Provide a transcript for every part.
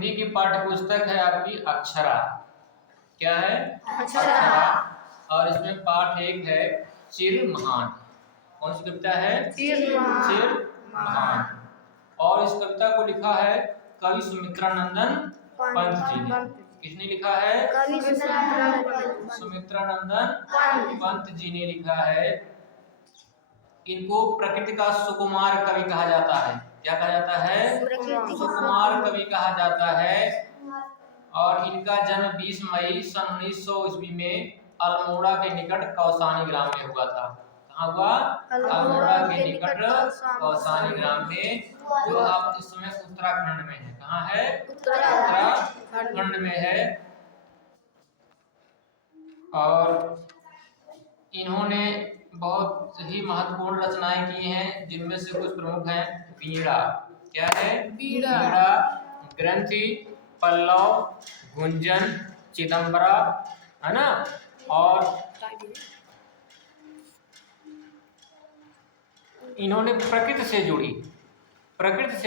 हिंदी की पाठ्य पुस्तक है आपकी अक्षरा। क्या है? अक्षरा। और इसमें पाठ एक है चिर महान। कौन सी कविता है? चिर महान। और इस कविता को लिखा है कवि सुमित्रानंदन पंत जी ने। किसने लिखा है? कवि सुमित्रानंदन पंत जी ने लिखा है। इनको प्रकृति का सुकुमार कवि कहा जाता है। क्या कहा जाता है? सुकुमार कवि कहा जाता है। और इनका जन्म 20 मई सन 1900 ईस्वी में अल्मोड़ा के निकट कौसानी ग्राम में हुआ था। कहाँ हुआ? अल्मोड़ा के निकट कौसानी ग्राम में, जो आप इस समय उत्तराखंड में है। कहाँ है? उत्तराखंड में है। और इन्होंने बहुत ही महत्वपूर्ण रचनाएं की हैं, जिनमें से कुछ प्रमुख हैं वीणा। क्या है? वीणा, ग्रंथि, पल्लव, गुंजन, चिदंबरा, है ना। और इन्होंने प्रकृति से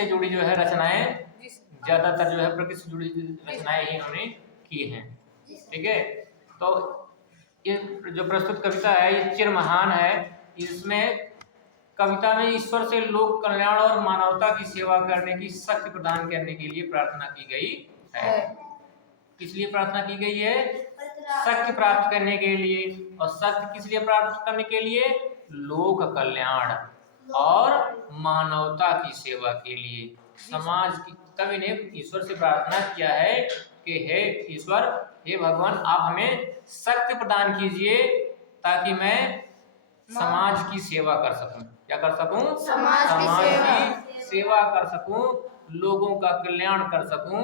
जुड़ी जो है रचनाएं, ज्यादातर जो है प्रकृति से जुड़ी रचनाएं ही इन्होंने की हैं। ठीक है। तो ये जो प्रस्तुत कविता है ये चिर महान है। इसमें कविता में ईश्वर से लोक कल्याण और मानवता की सेवा करने की शक्ति प्रदान करने के लिए प्रार्थना की गई है। किस लिए प्रार्थना की गई है? शक्ति प्राप्त करने के लिए। और शक्ति किस लिए प्राप्त करने के लिए? लोक कल्याण और मानवता की सेवा के लिए। समाज की कवि ने ईश्वर से प्रार्थना किया है कि हे ईश्वर, हे भगवान, आप हमें शक्ति प्रदान कीजिए ताकि मैं समाज की सेवा कर सकूं। क्या कर सकूं? समाज की सेवा कर सकूं, लोगों का कल्याण कर सकूं,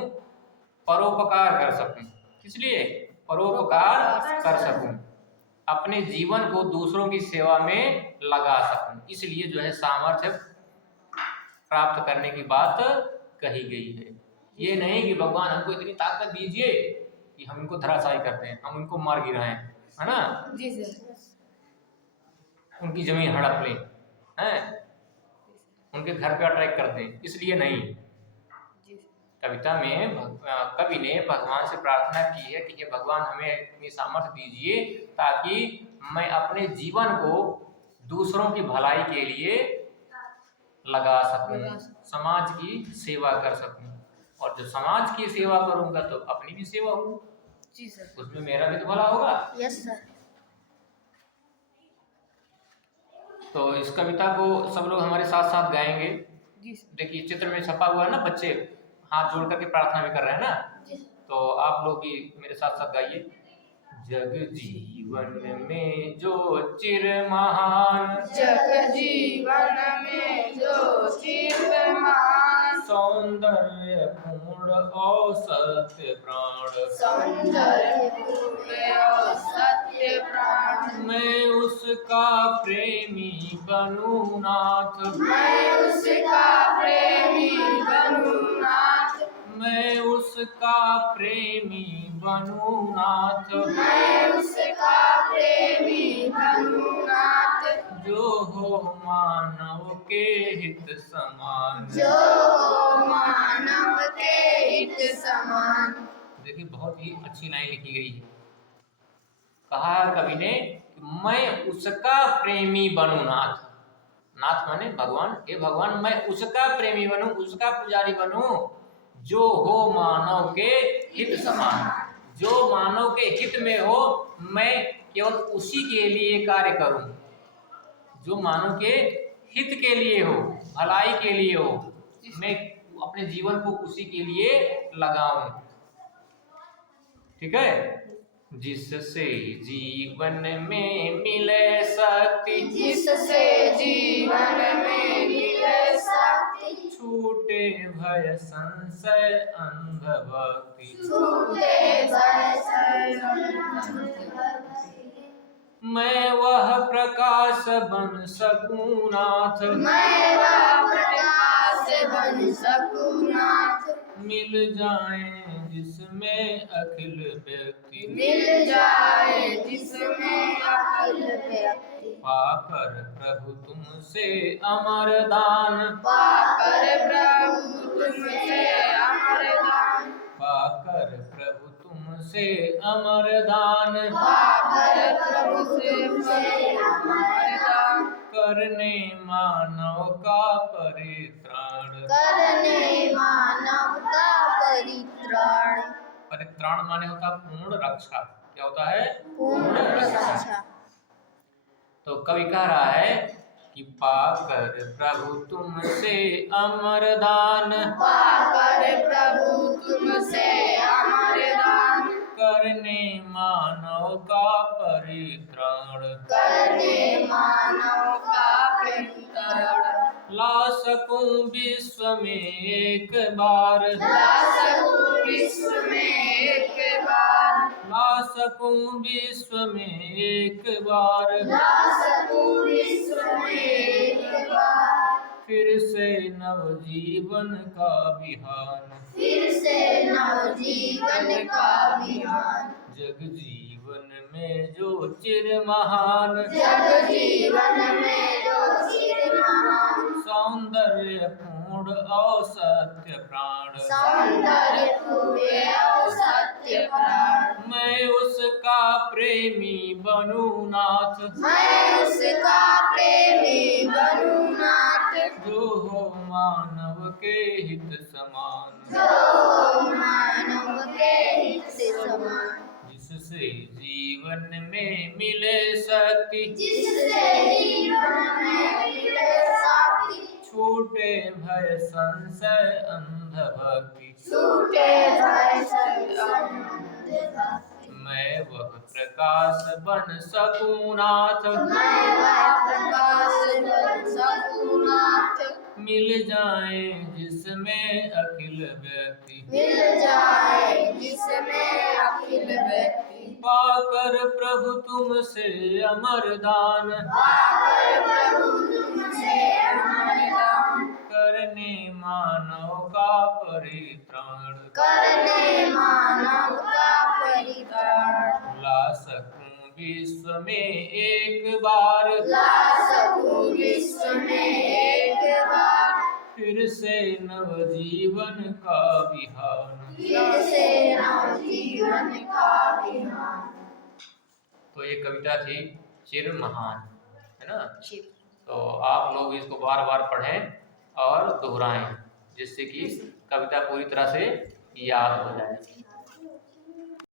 परोपकार कर सकूं। इसलिए परोपकार कर सकूं, अपने जीवन को दूसरों की सेवा में लगा सकूं। इसलिए जो है सामर्थ्य प्राप्त करने की बात कही गई है। ये नहीं कि भगवान हमको इतनी ताकत दीजिए कि हम इनको धराशायी करते हैं, हम उनको मार गिराएं, है ना, जी सर, उनकी जमीन हड़प लें, हैं, उनके घर पे अटैक करते हैं। इसलिए नहीं। कविता में कवि ने भगवान से प्रार्थना की है कि हे भगवान, हमें इतनी सामर्थ्य दीजिए ताकि मैं अपने जीवन को दूसरों की भलाई के लिए लगा सकूं, समाज की सेवा कर सकूं। और जब समाज की सेवा करूंगा तो अपनी भी सेवा होगी। जी सर, उसमें मेरा भी तो भला होगा। Yes sir. तो इस कविता को सब लोग हमारे साथ साथ गाएंगे। देखिए चित्र में छपा हुआ है ना, बच्चे हाथ जोड़ करके प्रार्थना भी कर रहे हैं ना, तो आप लोग भी मेरे साथ साथ गाइए। जग जीवन में जो चिर महान, जग जीवन में जो चिर महान, सौंदर्य पूर्ण और सत्य प्राण, सौंदर्य पूर्ण और सत्य प्राण, मैं उसका प्रेमी बनूं नाथ, मैं उसका प्रेमी बनूं नाथ, मैं उसका प्रेमी बनूं नाथ, मैं उसका प्रेमी बनूं नाथ, जो हो मानव के हित समान, जो मानव के हित समान। देखिए बहुत ही अच्छी लाइन लिखी गई है। कहा कवि ने कि मैं उसका प्रेमी बनूं नाथ। नाथ माने भगवान। हे भगवान, मैं उसका प्रेमी बनूं, उसका पुजारी बनूं जो हो मानव के हित समान, जो मानव के हित में हो, मैं केवल उसी के लिए कार्य करूं, जो मानव के हित के लिए हो, भलाई के लिए हो, मैं अपने जीवन को उसी के लिए लगाऊं। ठीक है। जिससे जीवन में मिले शक्ति, जिससे जीवन में मिले शक्ति, छूटे भय संशय अंध भक्ति, छूटे भय संशय, मैं वह प्रकाश बन सकूं नाथ, मैं वह प्रकाश बन सकूं नाथ, मिल जाए जिसमें अखिल व्यक्ति, मिल जाए जिसमें अखिल व्यक्ति, पाकर प्रभु तुमसे अमर दान, पाकर प्रभु तुमसे अमर दान, पाकर प्रभु तुमसे अमर दान, पाकर प्रभु तुमसे अमर दान, करने मानव का परित्राण। करने मानव का परित्राण। परित्राण माने होता पूर्ण रक्षा। क्या होता है? पूर्ण रक्षा। तो कवि कह रहा है कि पाकर प्रभु तुमसे अमर दान, पाकर प्रभु तुमसे अमर दान, करने मानव का परित्राण। करने मानव का परित्राण। ला सकूं विश्व में एक बार, ला सकूं विश्व में एक बार, ला सकूं विश्व में एक बार, ला सकूं विश्व में एक बार, फिर से नवजीवन का विहान, फिर से नवजीवन का विहान। जग जीवन में जो चिर महान, जग जीवन में जो चिर महान, सौंदर्य पूर्ण और सत्य प्राण, सौंदर्य पूरे और सत्य प्राण। मैं उसका प्रेमी बनूं नाथ, मैं उसका प्रेमी बनूं नाथ, जो हो मानव के हित समान, जो मानव के हित समान। जिससे जीवन में मिले शक्ति, जिससे जीवन में मिले शांति, छूटे भय संशय अंध भक्ति। छूटे भय संशय। मैं वह प्रकाश बन सकूं नाथ, मैं वह प्रकाश बन सकूं नाथ, मिल जाए जिसमें अखिल व्यक्ति, मिल जाए जिसमें अखिल व्यक्ति। पाकर प्रभु तुमसे अमर दान, पाकर प्रभु तुमसे अमर दान, करने मानव का परित्राण। करने मानव का परित्राण। ला सकूं विश्व में एक बार, ला सकूं विश्व में एक बार, फिर से नवजीवन का विहान। फिर से नवजीवन का विहान। तो ये कविता थी चिर महान, है ना। तो आप लोग इसको बार बार पढ़ें और दोहराएं, जिससे कि कविता पूरी तरह से याद हो जाए।